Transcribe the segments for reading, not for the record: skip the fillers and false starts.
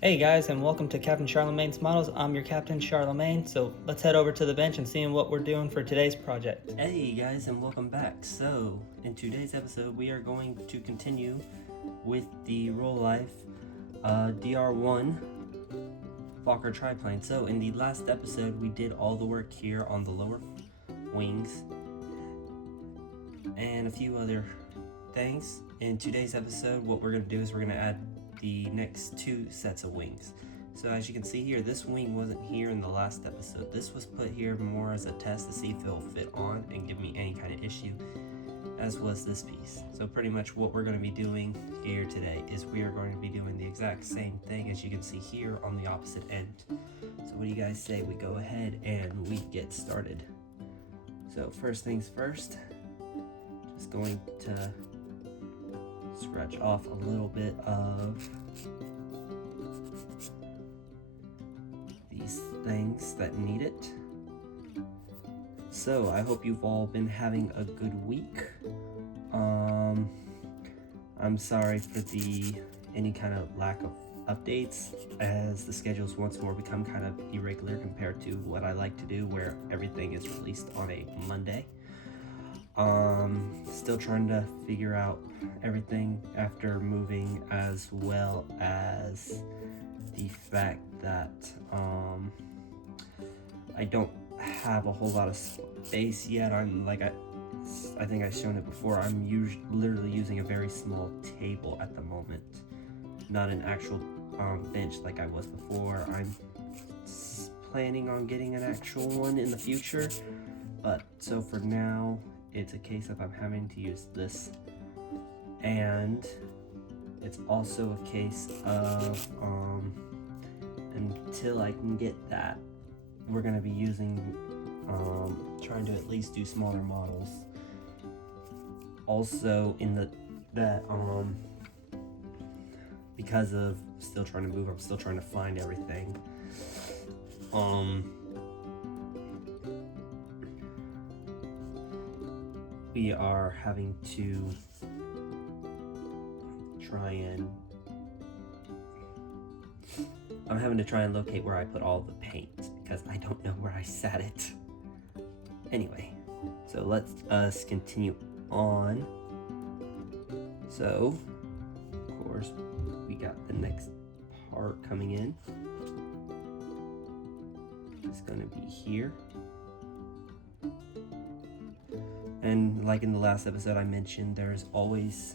Hey guys, and welcome to Captain Charlemagne's Models. I'm your Captain Charlemagne, so let's head over to the bench and see what we're doing for today's project. Hey guys, and welcome back. So, in today's episode, we are going to continue with the Rolife DR1 Fokker triplane. So, in the last episode, we did all the work here on the lower wings and a few other things. In today's episode, what we're going to do is we're going to add the next two sets of wings. So as you can see here, this wing wasn't here in the last episode. This was put here more as a test to see if it'll fit on and give me any kind of issue, as was this piece. So pretty much what we're going to be doing here today is we are going to be doing the exact same thing as you can see here on the opposite end. So what do you guys say we go ahead and we get started? So first things first, just going to scratch off a little bit of these things that need it. So I hope you've all been having a good week. I'm sorry for any kind of lack of updates, as the schedules once more become kind of irregular compared to what I like to do, where everything is released on a Monday. Still trying to figure out everything after moving, as well as the fact that I don't have a whole lot of space yet. I think I've shown it before, I'm literally using a very small table at the moment, not an actual bench like I was before. I'm planning on getting an actual one in the future, but so for now it's a case of I'm having to use this, and it's also a case of until I can get that, we're going to be using trying to at least do smaller models. Also because of still trying to move, I'm still trying to find everything. We are having to I'm having to try and locate where I put all the paint, because I don't know where I sat it. Anyway, so let's us continue on. So, of course, we got the next part coming in. It's gonna be here. And like in the last episode I mentioned, there's always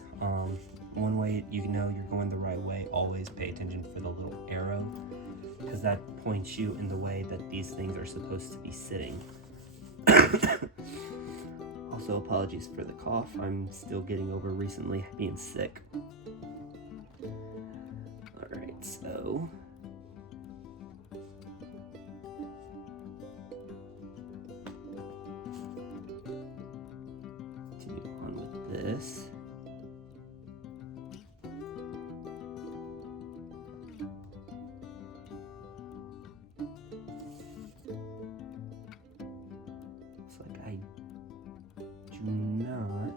one way you know you're going the right way. Always pay attention for the little arrow, because that points you in the way that these things are supposed to be sitting. Also, apologies for the cough. I'm still getting over recently being sick. Alright, so continue on with this. Do not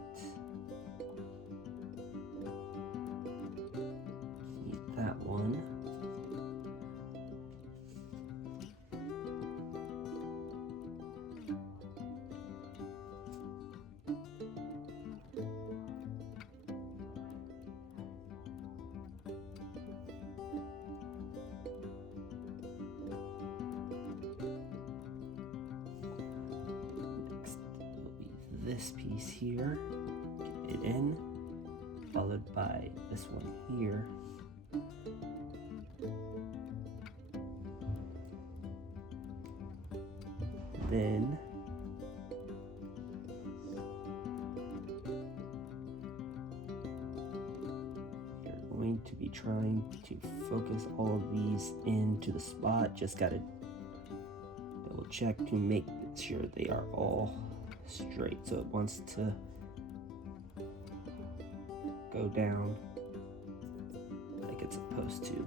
keep that one. This piece here, get it in, followed by this one here. Then you're going to be trying to focus all of these into the spot. Just gotta double check to make sure they are all straight, so it wants to go down like it's supposed to,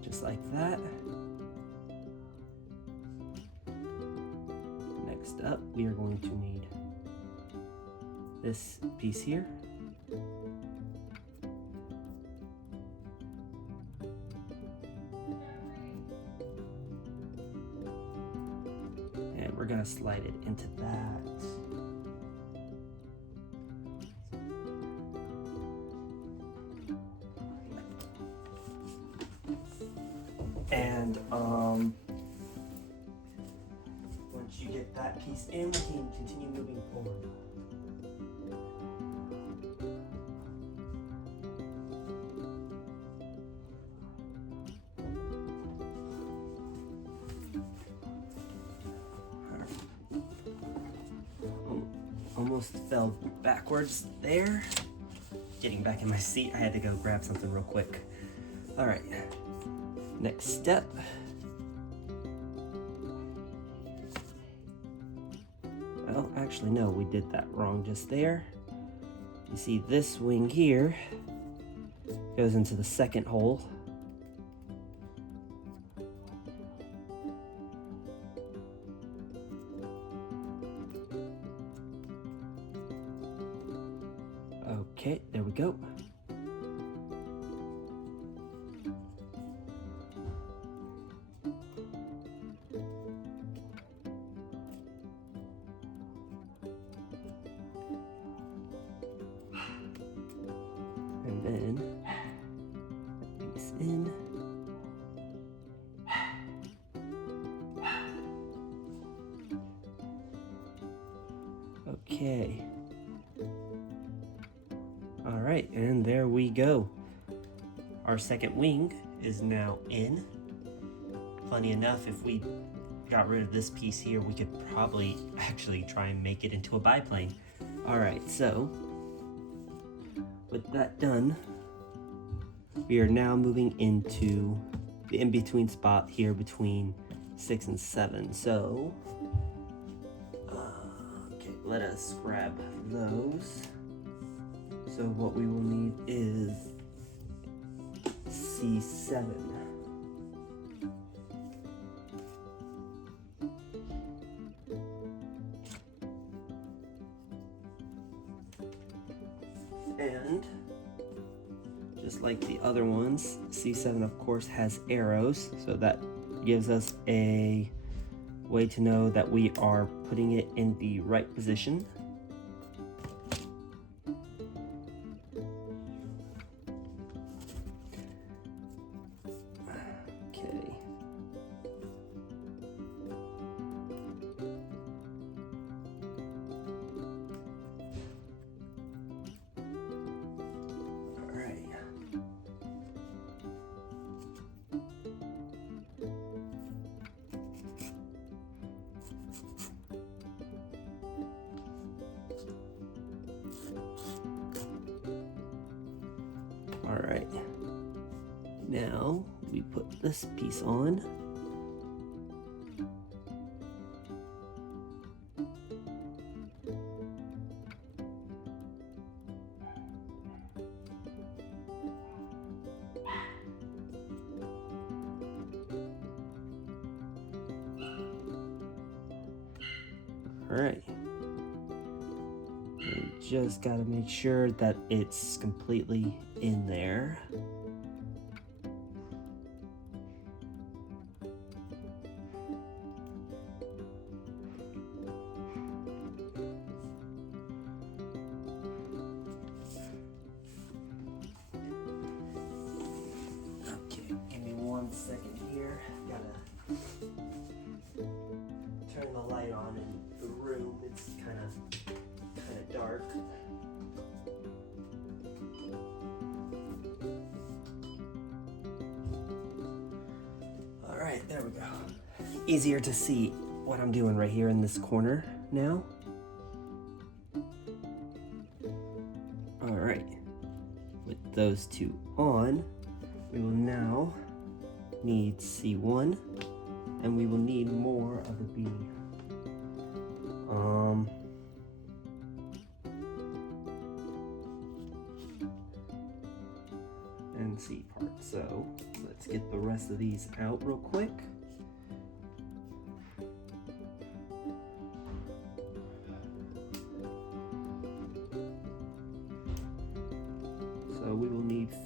just like that. Next up, we are going to need this piece here. And we're gonna slide it into that. And once you get that piece in, we can continue moving forward. Almost fell backwards there. Getting back in my seat, I had to go grab something real quick. All right, next step. Well, actually, no, we did that wrong just there. You see this wing here goes into the second hole. Okay, there we go. And then that piece in. Okay. All right, and there we go. Our second wing is now in. Funny enough, if we got rid of this piece here, we could probably actually try and make it into a biplane. All right, so with that done, we are now moving into the in-between spot here between 6 and 7. So, okay, let us grab those. So what we will need is C7. And just like the other ones, C7 of course has arrows, so that gives us a way to know that we are putting it in the right position. Alright, now we put this piece on. Alright. Just gotta make sure that it's completely in there. Okay, give me 1 second here. Gotta turn the light on in the room. It's kind of dark. All right, there we go. Easier to see what I'm doing right here in this corner now. All right, with those two on, we will now need C1, and we will need more of the B. And C part. So let's get the rest of these out real quick.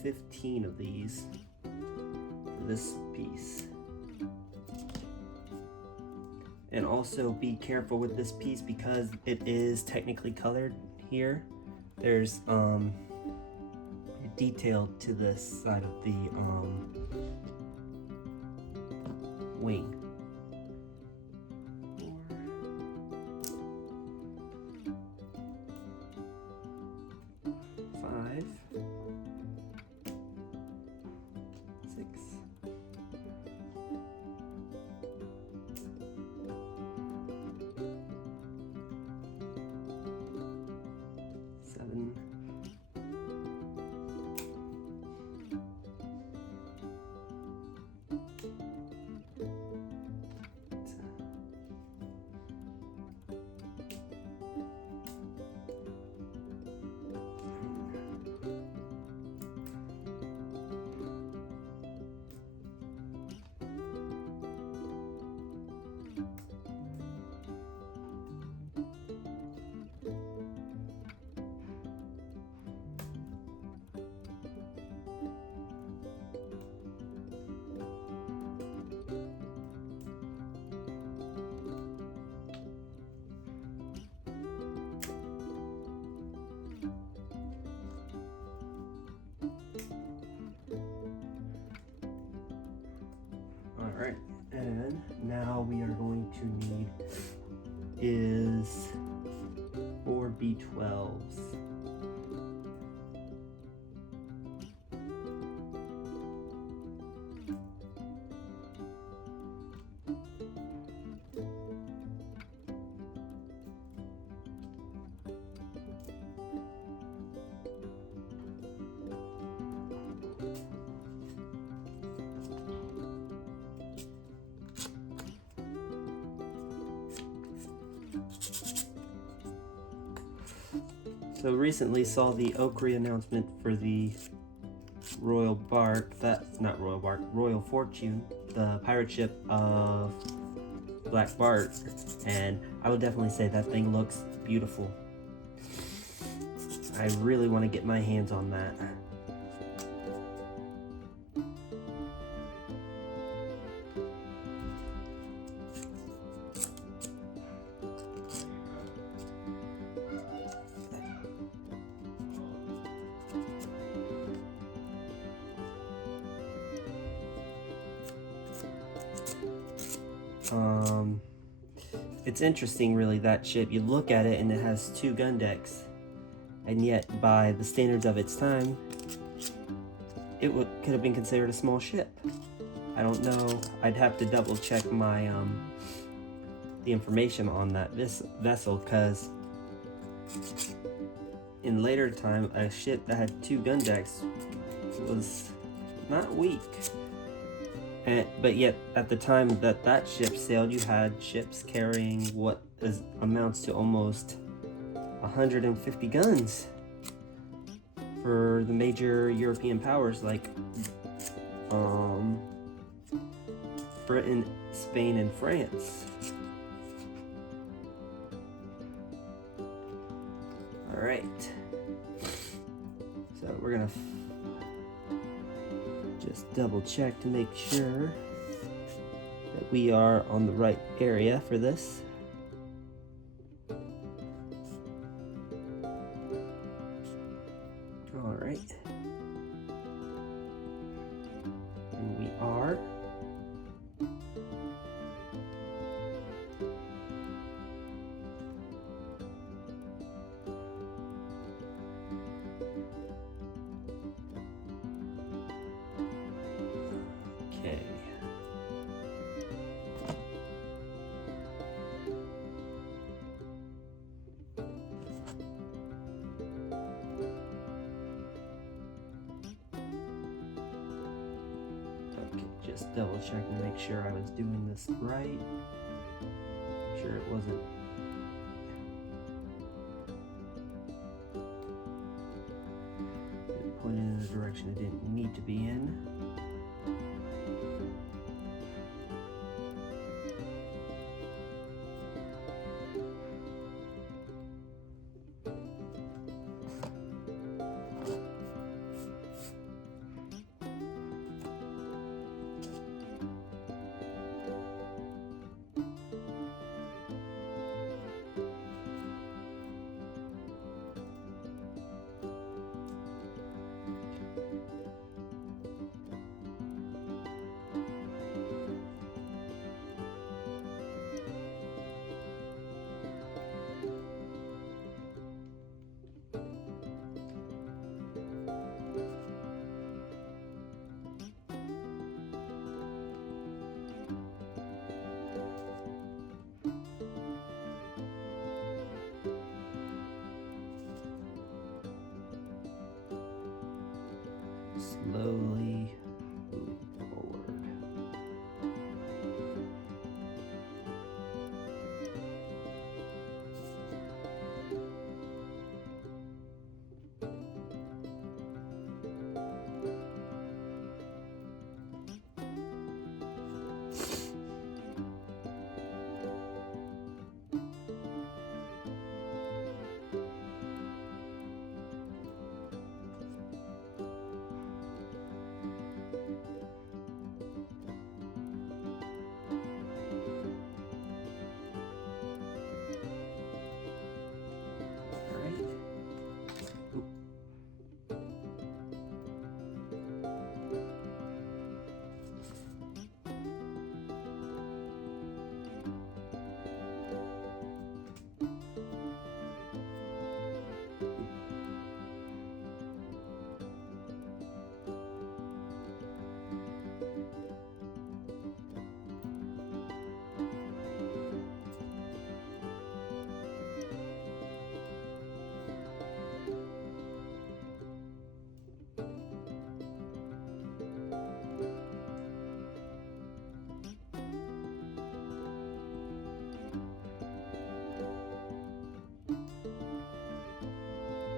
15 of these for this piece. And also be careful with this piece because it is technically colored here. There's detail to this side of the wing. 5, 6, 7, Alright, and now we are going to need is 4 B12s. So recently saw the Oakry announcement for the Royal Fortune, the pirate ship of Black Bart, and I would definitely say that thing looks beautiful. I really want to get my hands on that. It's interesting really, that ship, you look at it and it has 2 gun decks, and yet by the standards of its time it could have been considered a small ship. I don't know, I'd have to double check my the information on that vessel, because in later time a ship that had 2 gun decks was not weak. But yet, at the time that ship sailed, you had ships carrying what amounts to almost 150 guns for the major European powers like Britain, Spain, and France. All right, so we're gonna just double check to make sure that we are on the right area for this. All right, and we are. Okay. Just double check and make sure I was doing this right. Sure it wasn't. It pointed in a direction it didn't need to be in. slowly moving forward.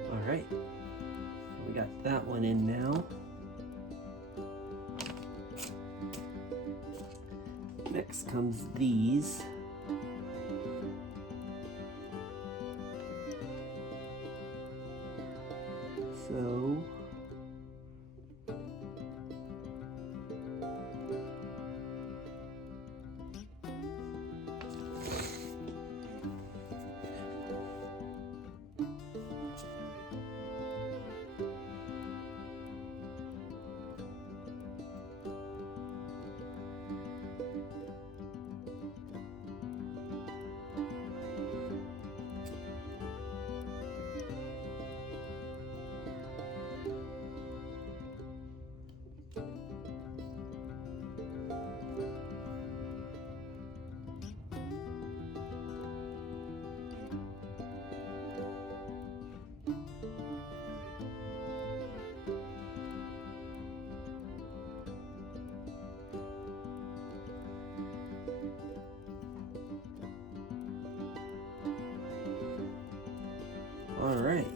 All right, we got that one in now. Next comes these. So all right.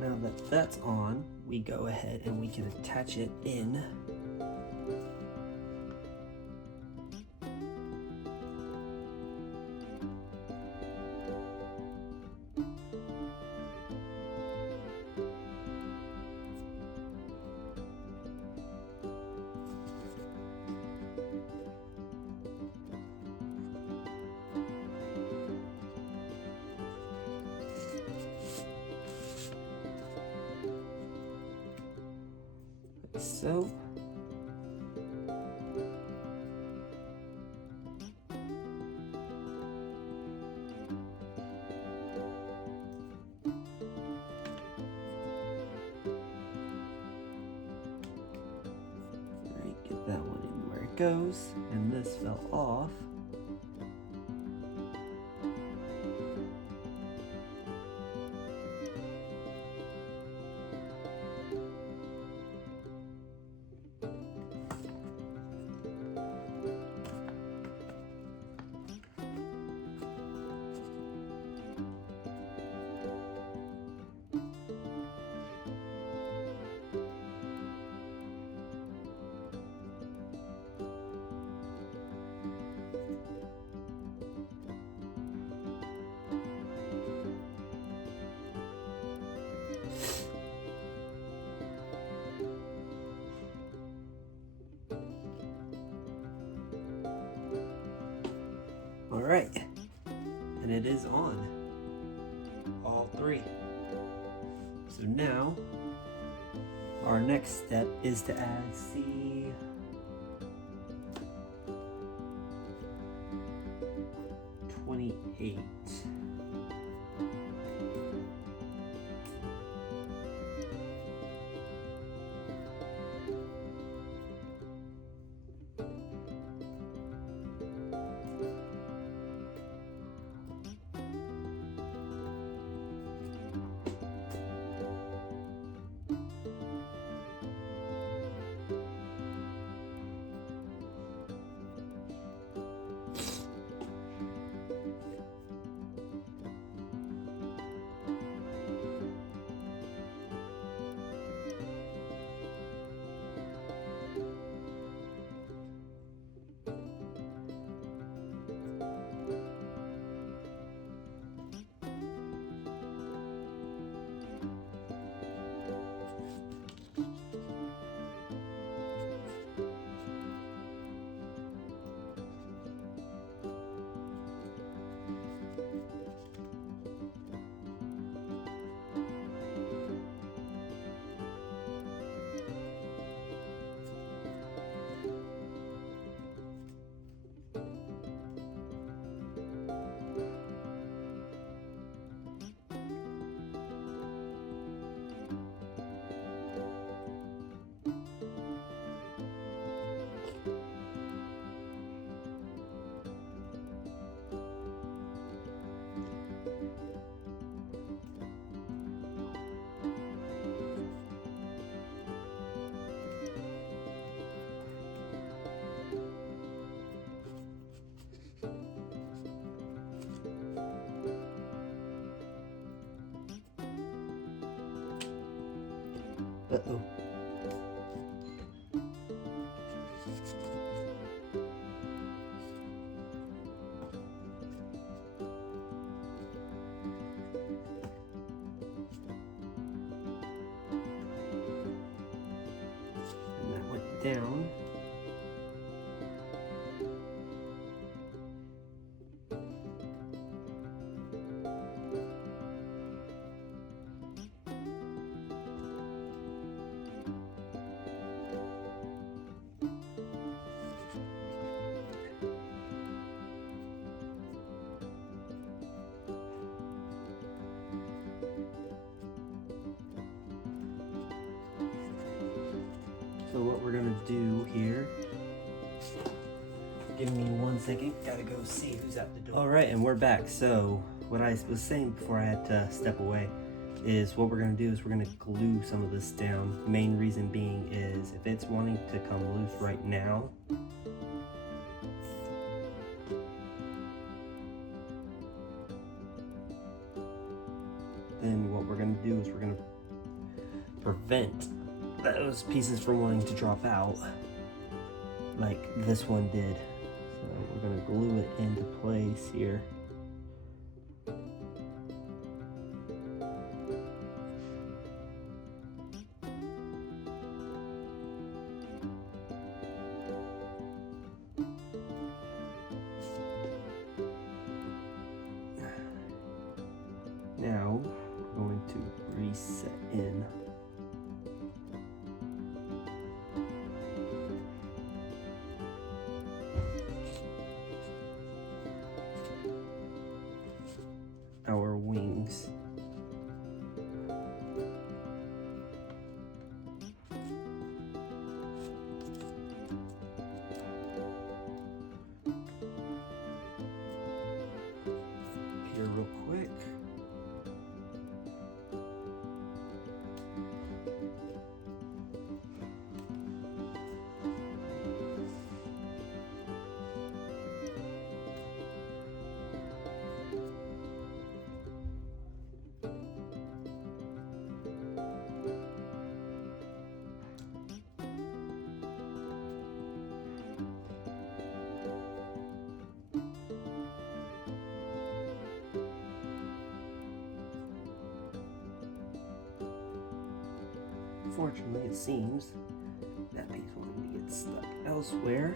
Now that that's on, we go ahead and we can attach it in. Like so. Alright, get that one in where it goes, and this fell off. All right, and it is on, all three. So now, our next step is to add C28. Uh-oh. And that went down. So what we're gonna do here, give me 1 second, gotta go see who's at the door. All right, and we're back. So what I was saying before I had to step away is what we're gonna do is we're gonna glue some of this down. Main reason being is if it's wanting to come loose right now, then what we're gonna do is we're gonna prevent those pieces from wanting to drop out like this one did. So we're gonna glue it into place here. Now we're going to reset in. Our wings. Here real quick. Unfortunately, it seems that piece wanted to get stuck elsewhere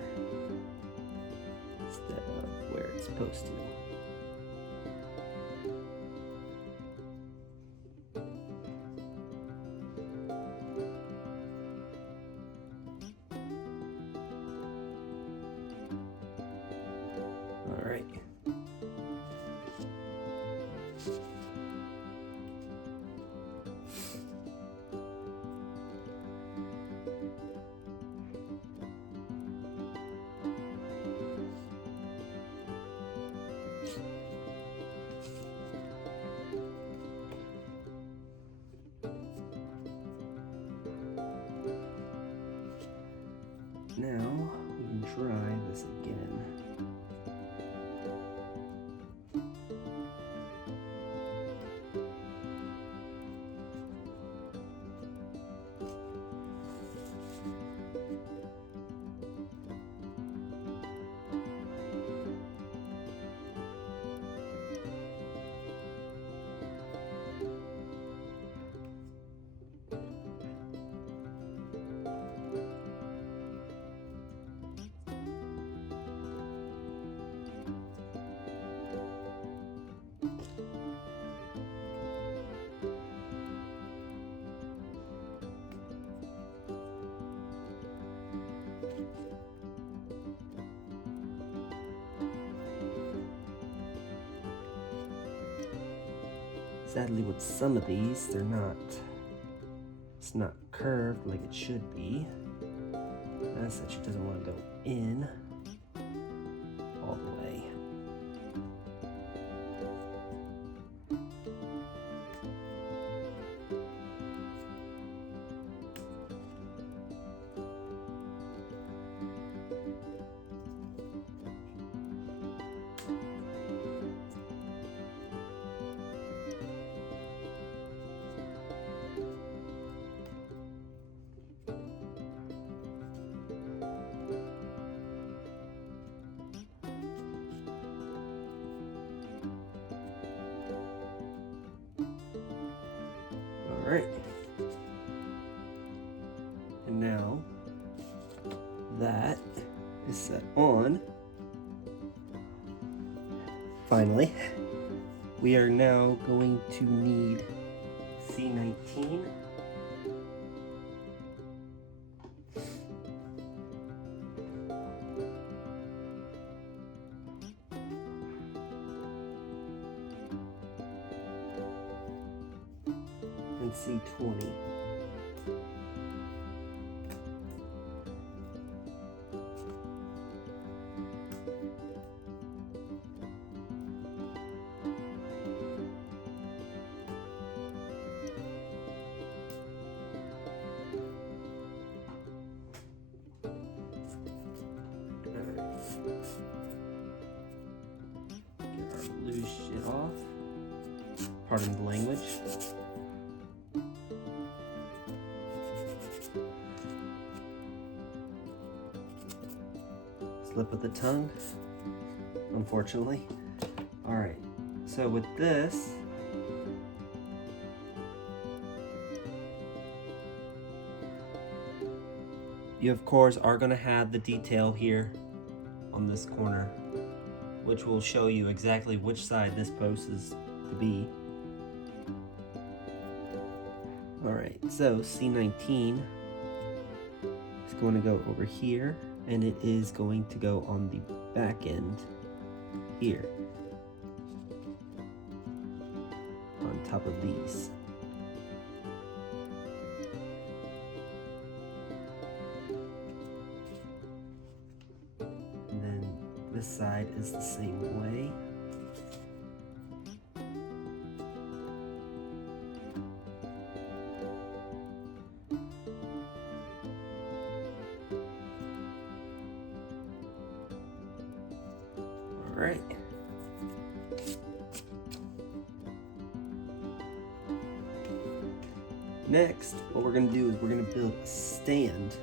instead of where it's supposed to. All right. Now we can try this again. Sadly, with some of these, it's not curved like it should be. As such, it doesn't want to go in all the way. Alright. And now that is set on. Finally, we are now going to need C19. And C20. Get our loose shit off. Pardon the language. Slip of the tongue, unfortunately. Alright, so with this, you of course are going to have the detail here on this corner, which will show you exactly which side this post is to be. Alright, so C19 is going to go over here, and it is going to go on the back end here, on top of these. And then this side is the same way. Alright. Next, what we're going to do is we're going to build a stand,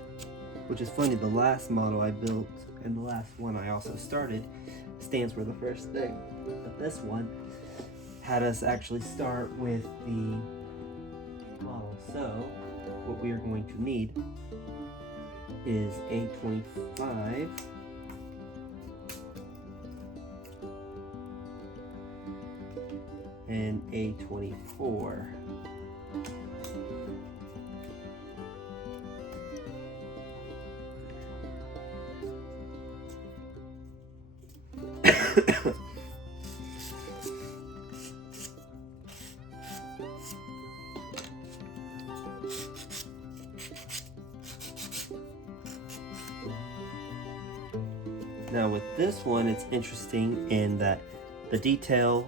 which is funny, the last model I built and the last one I also started, stands were the first thing. But this one had us actually start with the model. So, what we are going to need is A25. And A24. Now with this one, it's interesting in that the detail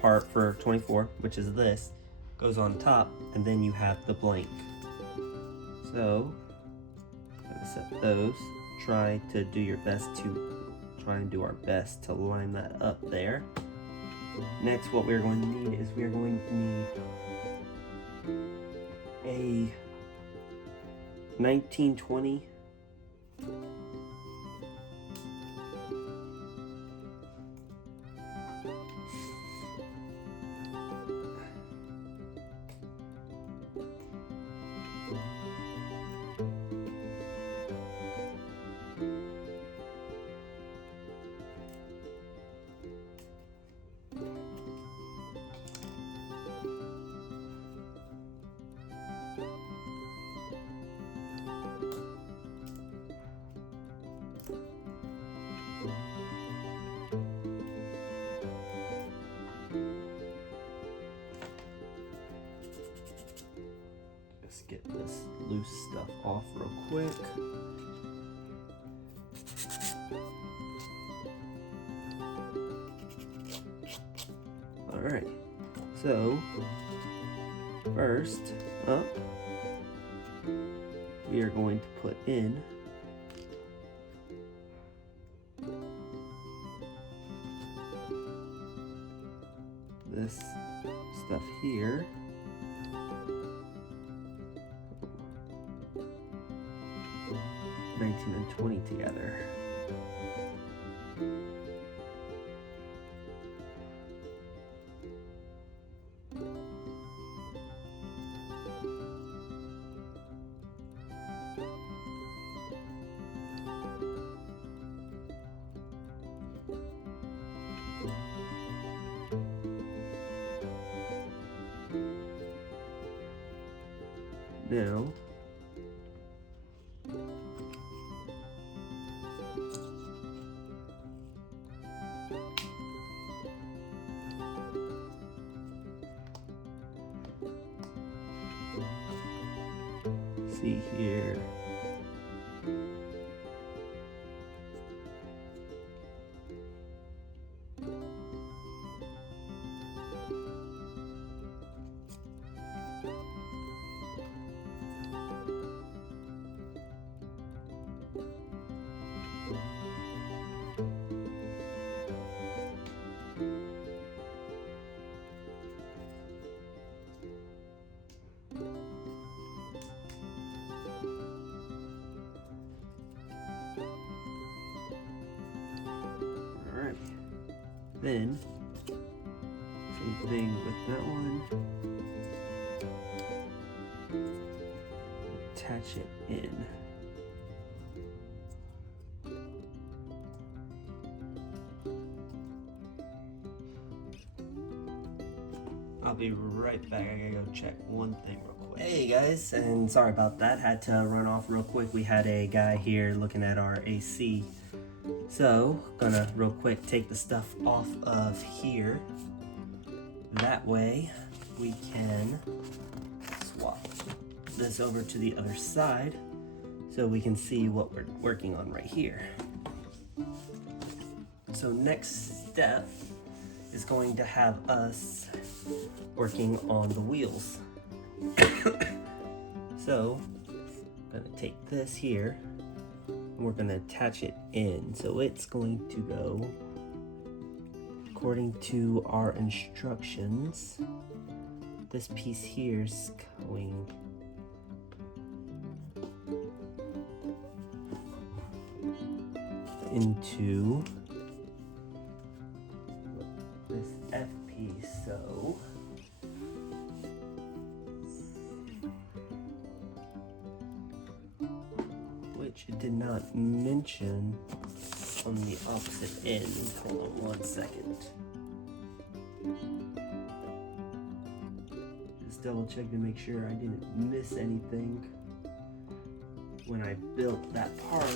part for 24, which is this, goes on top, and then you have the blank. So, I'm gonna set those. Try to do your best to try and do our best to line that up there. Next, what we're going to need is we're going to need a 1920 get this loose stuff off real quick. Alright, so first up, we are going to put in this stuff here. 19 and 20 together. Now, see here. Alright. Then, same thing with that one. Attach it in. I'll be right back. I gotta go check one thing real quick. Hey guys, and sorry about that. Had to run off real quick. We had a guy here looking at our AC. So, gonna real quick take the stuff off of here. That way, we can swap this over to the other side so we can see what we're working on right here. So next step is going to have us working on the wheels. So, I'm gonna take this here and we're gonna attach it in. So it's going to go according to our instructions. This piece here is going into this F piece, so which it did not mention on the opposite end. Hold on one second. Just double check to make sure I didn't miss anything when I built that part.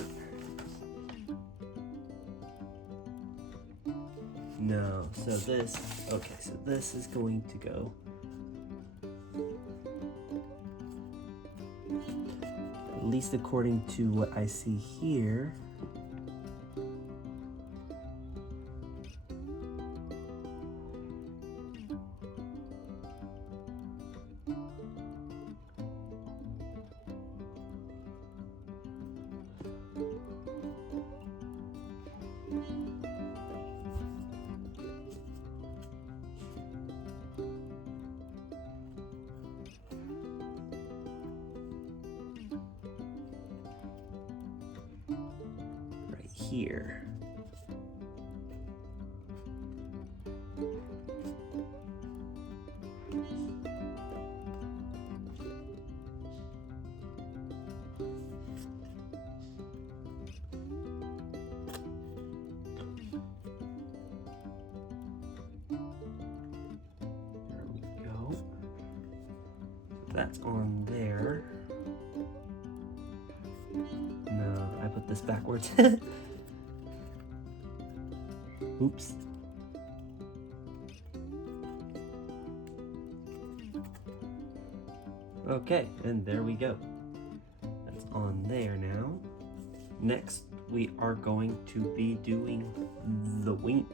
No, so this, okay, so this is going to go at least according to what I see here. Here. There we go. That's on there. No, I put this backwards. Oops. Okay, and there we go. That's on there now. Next, we are going to be doing the wings.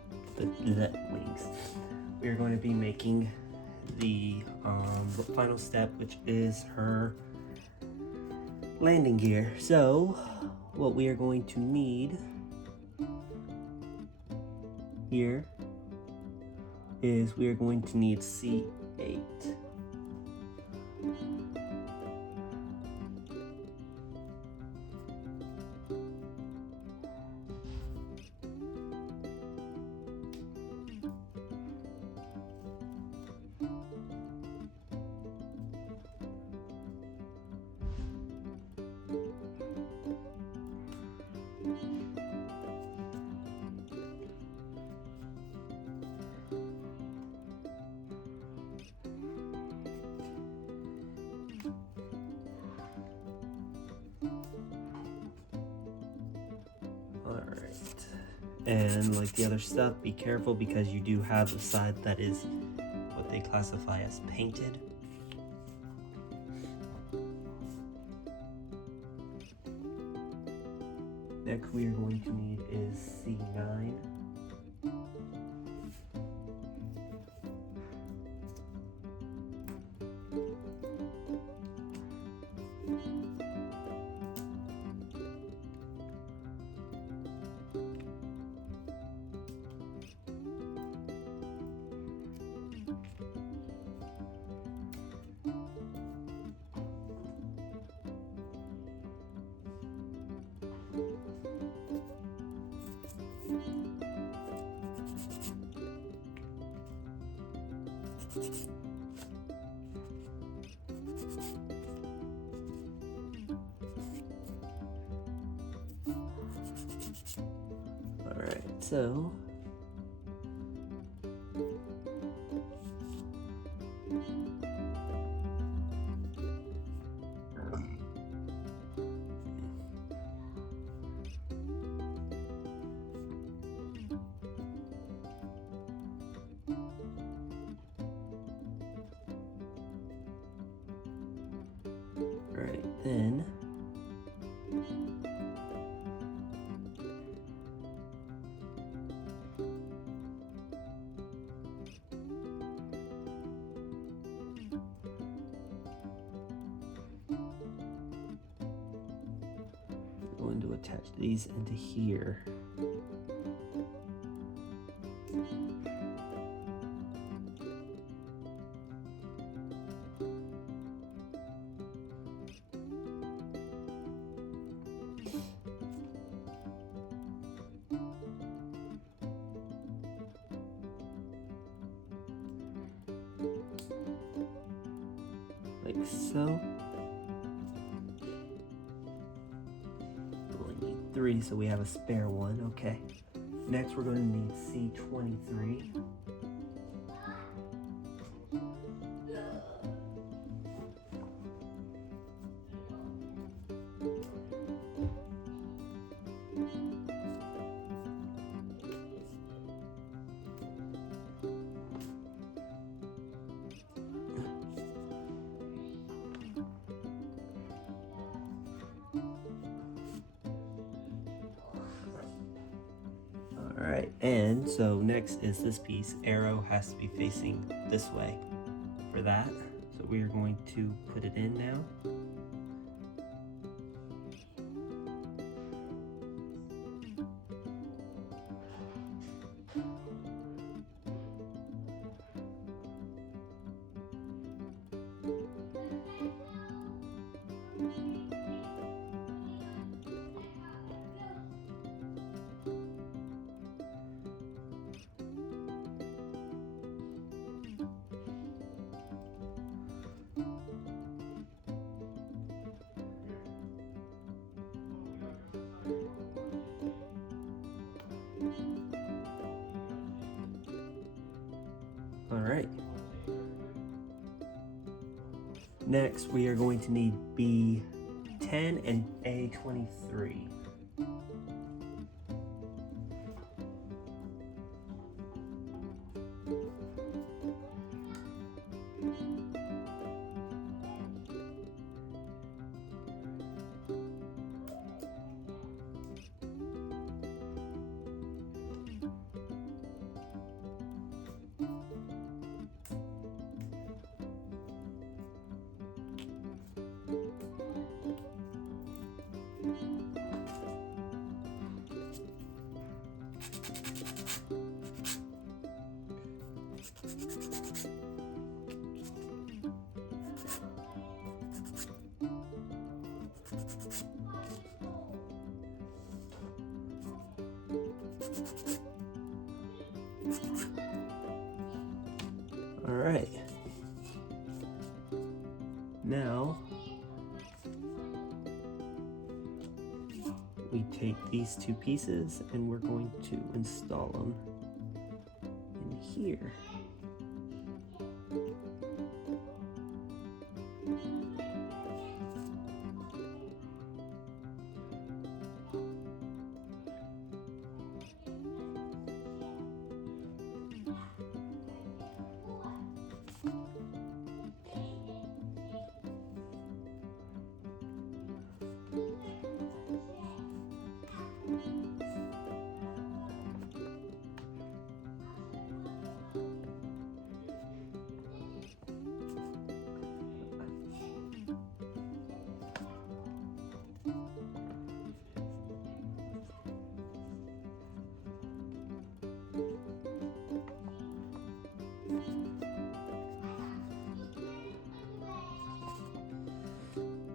We are going to be making the final step, which is her landing gear. So, what we are going to need here is we are going to need C8. left. And like the other stuff, be careful because you do have the side that is what they classify as painted. Next we are going to need is C9. Alright, so then we're going to attach these into here. Like so. We only need 3, so we have a spare one. Okay. Next, we're going to need C23. Alright, and so next is this piece. Arrow has to be facing this way for that. So we are going to put it in now. Alright. Next, we are going to need B10 and A23. Alright. Now, we take these two pieces and we're going to install them in here.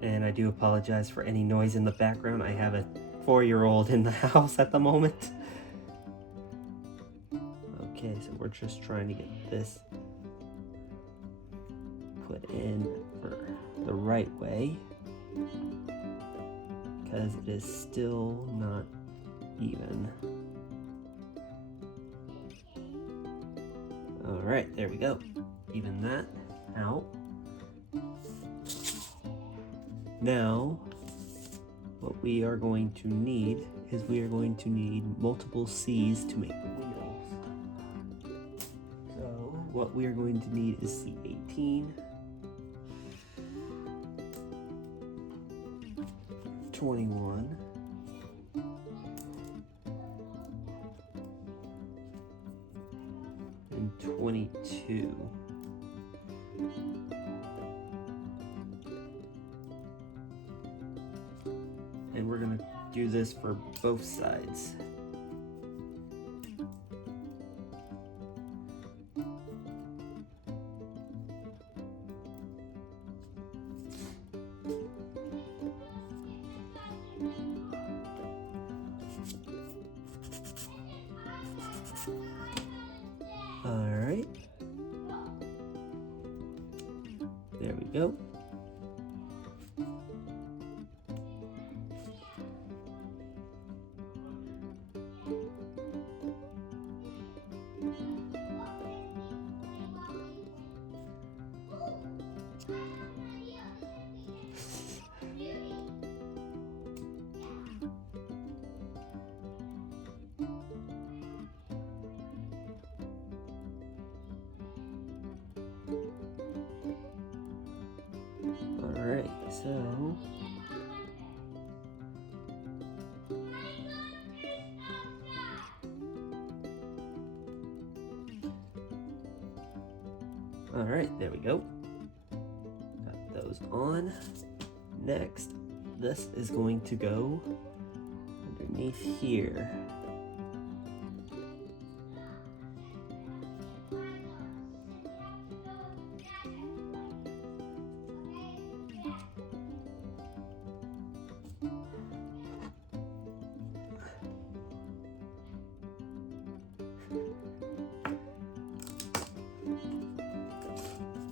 And I do apologize for any noise in the background. I have a 4-year-old in the house at the moment. Okay, so we're just trying to get this put in for the right way, because it is still not even. Alright, there we go. Even that out. Now, what we are going to need is we are going to need multiple C's to make the wheels. So what we are going to need is C18, 21, and 22. And we're gonna do this for both sides. All right. There we go. Alright, so alright, there we go. Got those on. Next, this is going to go underneath here.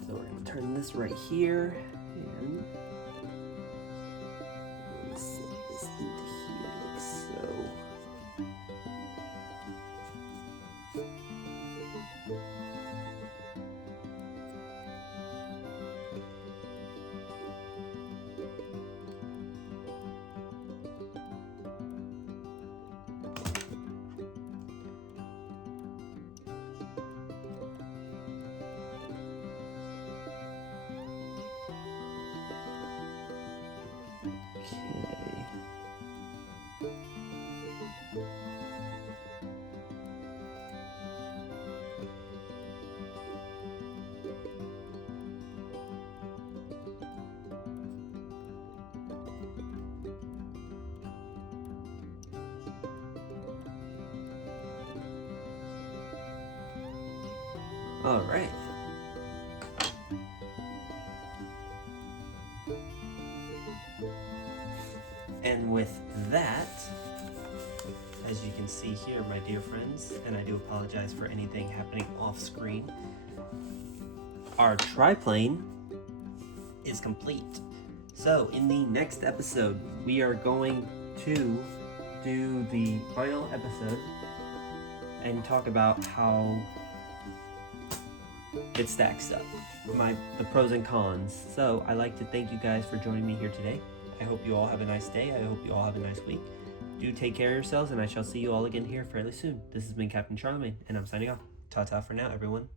So we're going to turn this right here and set this into here like so. Okay. All right. And with that, as you can see here, my dear friends, and I do apologize for anything happening off screen, our triplane is complete. So in the next episode, we are going to do the final episode and talk about how it stacks up, the pros and cons. So I'd like to thank you guys for joining me here today. I hope you all have a nice day. I hope you all have a nice week. Do take care of yourselves, and I shall see you all again here fairly soon. This has been Captain Charlemagne, and I'm signing off. Ta-ta for now, everyone.